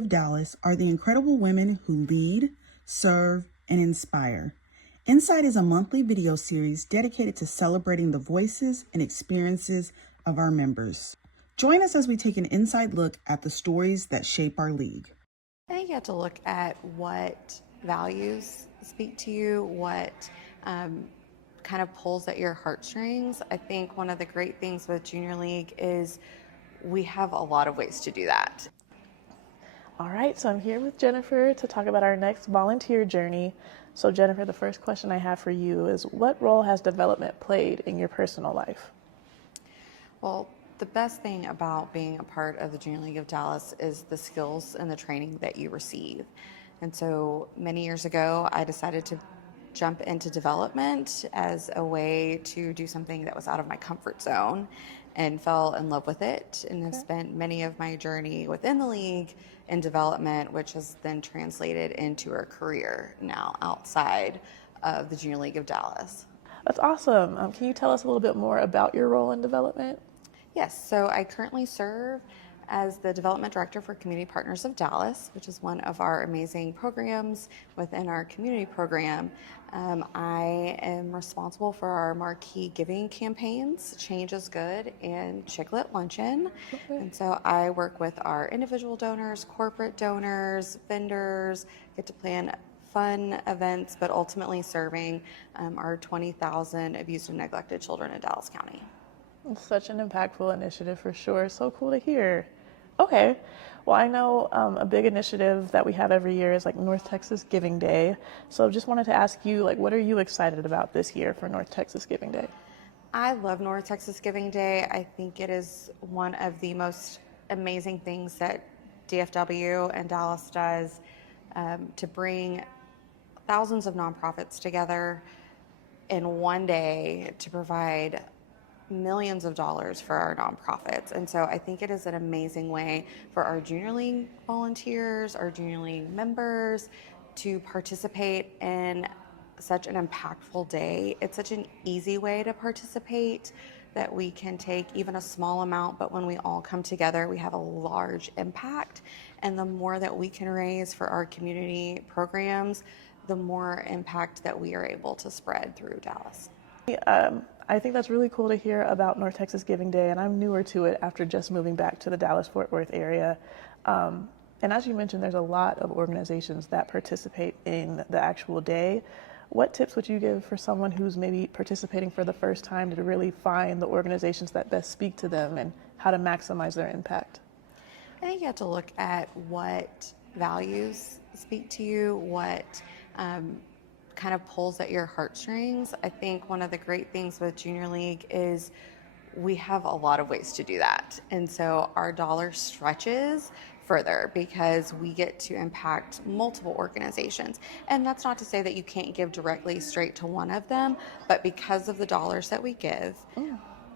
of Dallas are the incredible women who lead, serve, and inspire. Insight is a monthly video series dedicated to celebrating the voices and experiences of our members. Join us as we take an inside look at the stories that shape our league. I think you have to look at what values speak to you, what kind of pulls at your heartstrings. I think one of the great things with Junior League is we have a lot of ways to do that. All right, so I'm here with Jennifer to talk about our next volunteer journey. So Jennifer, the first question I have for you is, what role has development played in your personal life? Well, the best thing about being a part of the Junior League of Dallas is the skills and the training that you receive. And so many years ago, I decided to jump into development as a way to do something that was out of my comfort zone and fell in love with it and have spent many of my journey within the league in development, which has then translated into a career now outside of the Junior League of Dallas. That's awesome. Can you tell us a little bit more about your role in development? Yes, so I currently serve as the Development Director for Community Partners of Dallas, which is one of our amazing programs within our community program. I am responsible for our marquee giving campaigns, Change is Good and Chicklet Luncheon. Okay. And so I work with our individual donors, corporate donors, vendors, get to plan fun events, but ultimately serving our 20,000 abused and neglected children in Dallas County. It's such an impactful initiative for sure. So cool to hear. Okay. Well, I know a big initiative that we have every year is like North Texas Giving Day. So just wanted to ask you, like, what are you excited about this year for North Texas Giving Day? I love North Texas Giving Day. I think it is one of the most amazing things that DFW and Dallas does to bring thousands of nonprofits together in one day to provide millions of dollars for our nonprofits. And so I think it is an amazing way for our Junior League volunteers, our Junior League members to participate in such an impactful day. It's such an easy way to participate that we can take even a small amount, but when we all come together, we have a large impact. And the more that we can raise for our community programs, the more impact that we are able to spread through Dallas. I think that's really cool to hear about North Texas Giving Day, and I'm newer to it after just moving back to the Dallas-Fort Worth area. And as you mentioned, there's a lot of organizations that participate in the actual day. What tips would you give for someone who's maybe participating for the first time to really find the organizations that best speak to them and how to maximize their impact? I think you have to look at what values speak to you, what kind of pulls at your heartstrings. I think one of the great things with Junior League is we have a lot of ways to do that. And so our dollar stretches further because we get to impact multiple organizations. And that's not to say that you can't give directly straight to one of them, but because of the dollars that we give,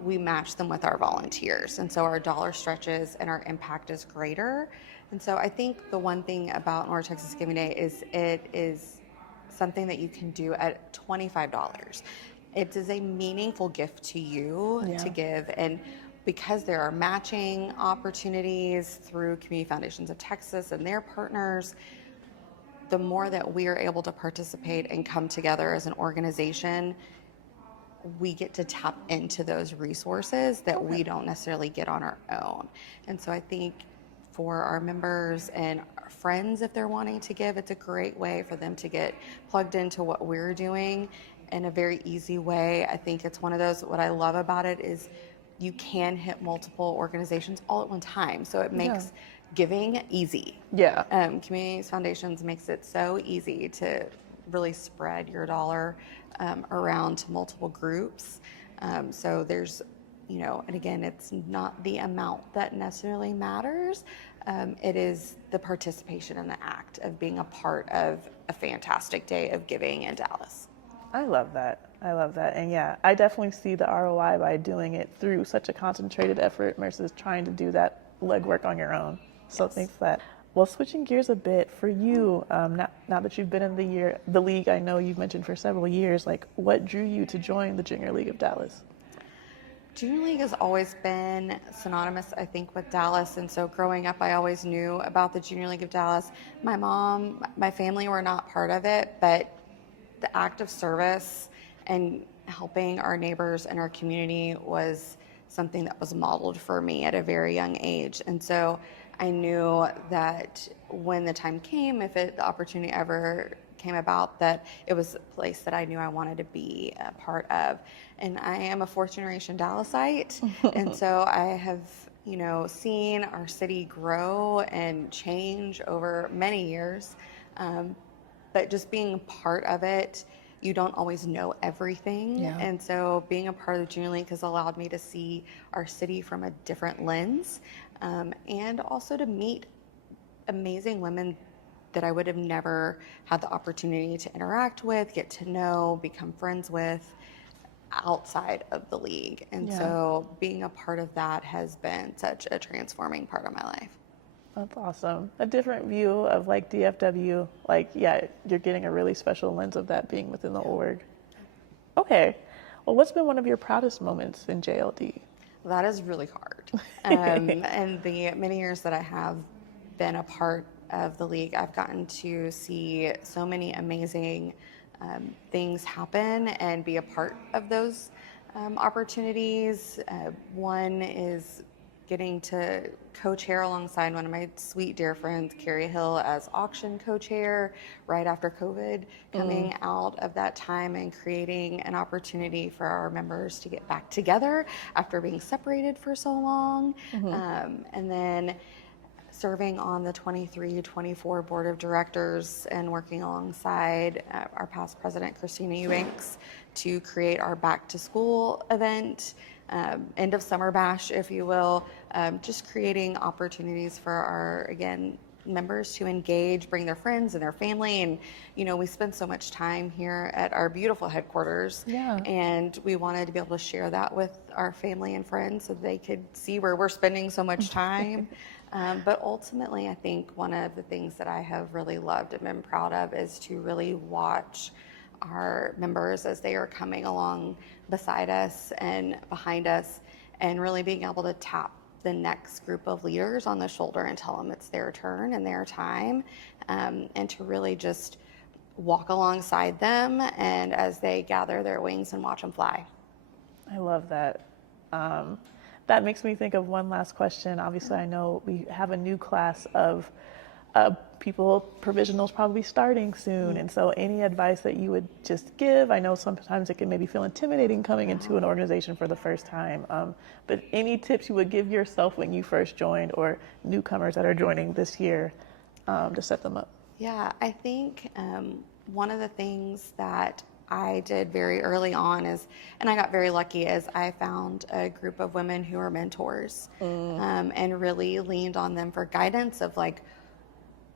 we match them with our volunteers. And so our dollar stretches and our impact is greater. And so I think the one thing about North Texas Giving Day is it is something that you can do at $25. It is a meaningful gift to you to give, and because there are matching opportunities through Community Foundations of Texas and their partners, the more that we are able to participate and come together as an organization, we get to tap into those resources that we don't necessarily get on our own. And so I think for our members and our friends, if they're wanting to give, it's a great way for them to get plugged into what we're doing in a very easy way. I think it's one of those, what I love about it is you can hit multiple organizations all at one time. So it makes giving easy. Yeah. Community Foundations makes it so easy to really spread your dollar around to multiple groups. So there's, and again, it's not the amount that necessarily matters. It is the participation in the act of being a part of a fantastic day of giving in Dallas. I love that. And yeah, I definitely see the ROI by doing it through such a concentrated effort versus trying to do that legwork on your own. So thanks for that. Well, switching gears a bit for you, now that you've been in the league, I know you've mentioned for several years, like what drew you to join the Junior League of Dallas? Junior League has always been synonymous, I think, with Dallas. And so growing up, I always knew about the Junior League of Dallas. My mom, my family were not part of it, but the act of service and helping our neighbors and our community was something that was modeled for me at a very young age. And so I knew that when the time came, if the opportunity ever came about, that it was a place that I knew I wanted to be a part of. And I am a fourth generation Dallasite. And so I have, seen our city grow and change over many years. But just being part of it, you don't always know everything. Yeah. And so being a part of the Junior League has allowed me to see our city from a different lens, and also to meet amazing women that I would have never had the opportunity to interact with, get to know, become friends with outside of the league. And so being a part of that has been such a transforming part of my life. That's awesome. A different view of like DFW, you're getting a really special lens of that being within the org. Okay. Well, what's been one of your proudest moments in JLD? That is really hard. And the many years that I have been a part of the league, I've gotten to see so many amazing things happen and be a part of those opportunities. One is getting to co-chair alongside one of my sweet dear friends, Carrie Hill, as auction co-chair right after COVID, coming out of that time and creating an opportunity for our members to get back together after being separated for so long. And then serving on the 23-24 board of directors and working alongside our past president, Christina Eubanks, to create our back to school event, end of summer bash, if you will, just creating opportunities for our, again, members to engage, bring their friends and their family. And, we spend so much time here at our beautiful headquarters. Yeah. And we wanted to be able to share that with our family and friends so they could see where we're spending so much time. But ultimately, I think one of the things that I have really loved and been proud of is to really watch our members as they are coming along beside us and behind us, and really being able to tap the next group of leaders on the shoulder and tell them it's their turn and their time, and to really just walk alongside them and as they gather their wings and watch them fly. I love that. That makes me think of one last question. Obviously, I know we have a new class of people, provisionals probably starting soon. And so any advice that you would just give? I know sometimes it can maybe feel intimidating coming into an organization for the first time, but any tips you would give yourself when you first joined, or newcomers that are joining this year, to set them up? Yeah, I think one of the things that I did very early on is, and I got very lucky, is I found a group of women who are mentors, and really leaned on them for guidance of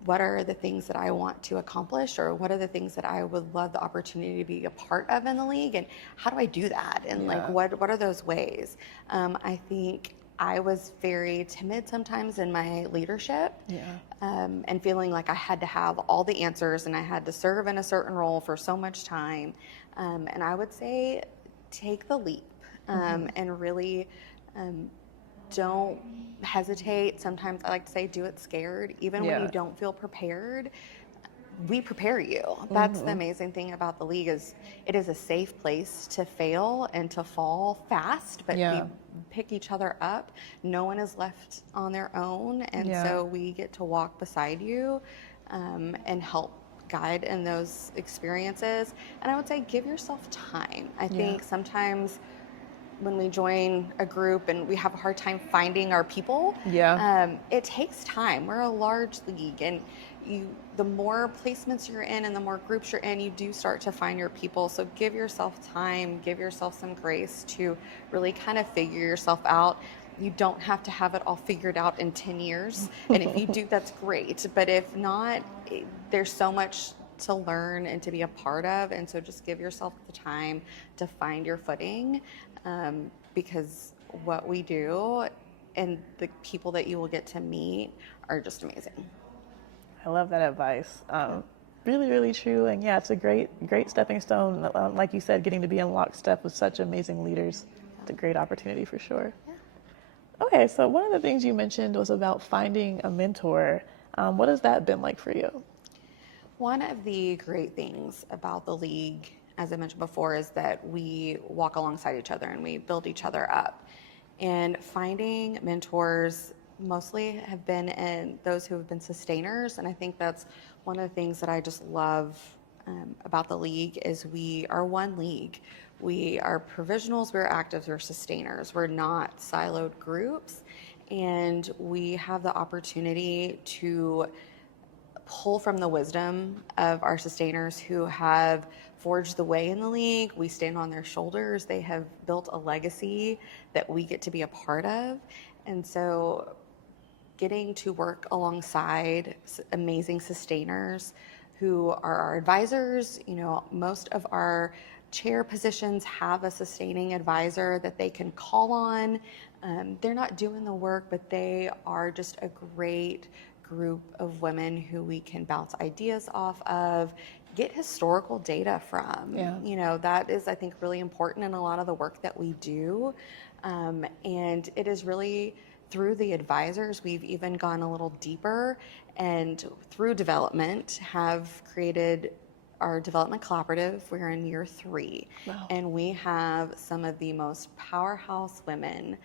what are the things that I want to accomplish, or what are the things that I would love the opportunity to be a part of in the league, and how do I do that, and what are those ways? I think I was very timid sometimes in my leadership, and feeling like I had to have all the answers and I had to serve in a certain role for so much time. And I would say take the leap, and really don't hesitate. Sometimes I like to say do it scared, even when you don't feel prepared. We prepare you. That's the amazing thing about the league, is it is a safe place to fail and to fall fast, but we pick each other up. No one is left on their own, and so we get to walk beside you, and help guide in those experiences. And I would say give yourself time. I think sometimes when we join a group and we have a hard time finding our people, it takes time. We're a large league, and the more placements you're in and the more groups you're in, you do start to find your people. So give yourself time, give yourself some grace to really kind of figure yourself out. You don't have to have it all figured out in 10 years. And if you do, that's great. But if not, there's so much to learn and to be a part of. And so just give yourself the time to find your footing, because what we do and the people that you will get to meet are just amazing. I love that advice. Really, really true. And it's a great stepping stone. Like you said, getting to be in lockstep with such amazing leaders. It's a great opportunity for sure. Yeah. Okay, so one of the things you mentioned was about finding a mentor. What has that been like for you? One of the great things about the league, as I mentioned before, is that we walk alongside each other and we build each other up. And finding mentors mostly have been in those who have been sustainers. And I think that's one of the things that I just love about the league is we are one league. We are provisionals, we're actives, we're sustainers. We're not siloed groups. And we have the opportunity to pull from the wisdom of our sustainers who have forged the way in the league. We stand on their shoulders. They have built a legacy that we get to be a part of. And so getting to work alongside amazing sustainers who are our advisors, most of our chair positions have a sustaining advisor that they can call on. They're not doing the work, but they are just a great group of women who we can bounce ideas off of, get historical data from. Yeah. That is, I think, really important in a lot of the work that we do. And it is really through the advisors, we've even gone a little deeper and through development have created our development collaborative. We're in year 3. Wow. And we have some of the most powerhouse women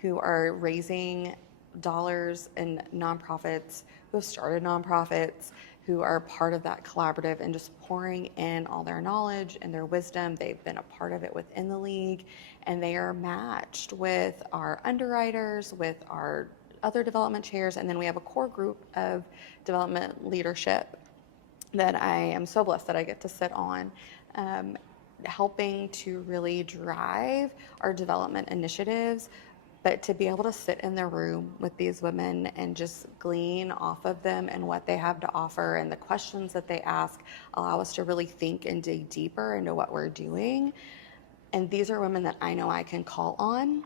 who are raising dollars in nonprofits, who have started nonprofits, who are part of that collaborative and just pouring in all their knowledge and their wisdom. They've been a part of it within the league, and they are matched with our underwriters, with our other development chairs, and then we have a core group of development leadership that I am so blessed that I get to sit on, helping to really drive our development initiatives. But to be able to sit in the room with these women and just glean off of them and what they have to offer and the questions that they ask allow us to really think and dig deeper into what we're doing. And these are women that I know I can call on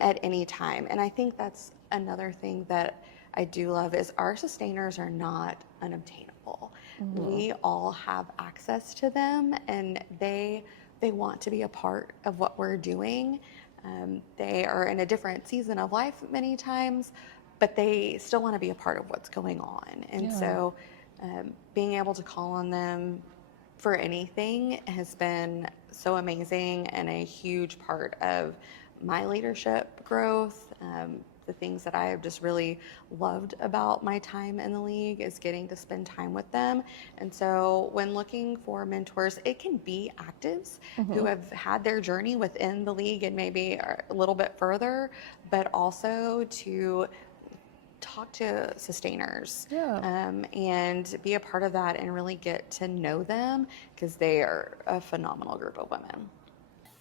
at any time. And I think that's another thing that I do love is our sustainers are not unobtainable. Mm-hmm. We all have access to them, and they want to be a part of what we're doing. They are in a different season of life many times, but they still want to be a part of what's going on. And so being able to call on them for anything has been so amazing and a huge part of my leadership growth. The things that I have just really loved about my time in the league is getting to spend time with them. And so when looking for mentors, it can be actives who have had their journey within the league and maybe are a little bit further, but also to talk to sustainers and be a part of that and really get to know them because they are a phenomenal group of women.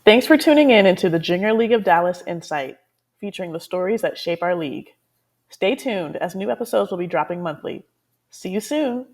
Thanks for tuning in into the Junior League of Dallas Insight, featuring the stories that shape our league. Stay tuned as new episodes will be dropping monthly. See you soon.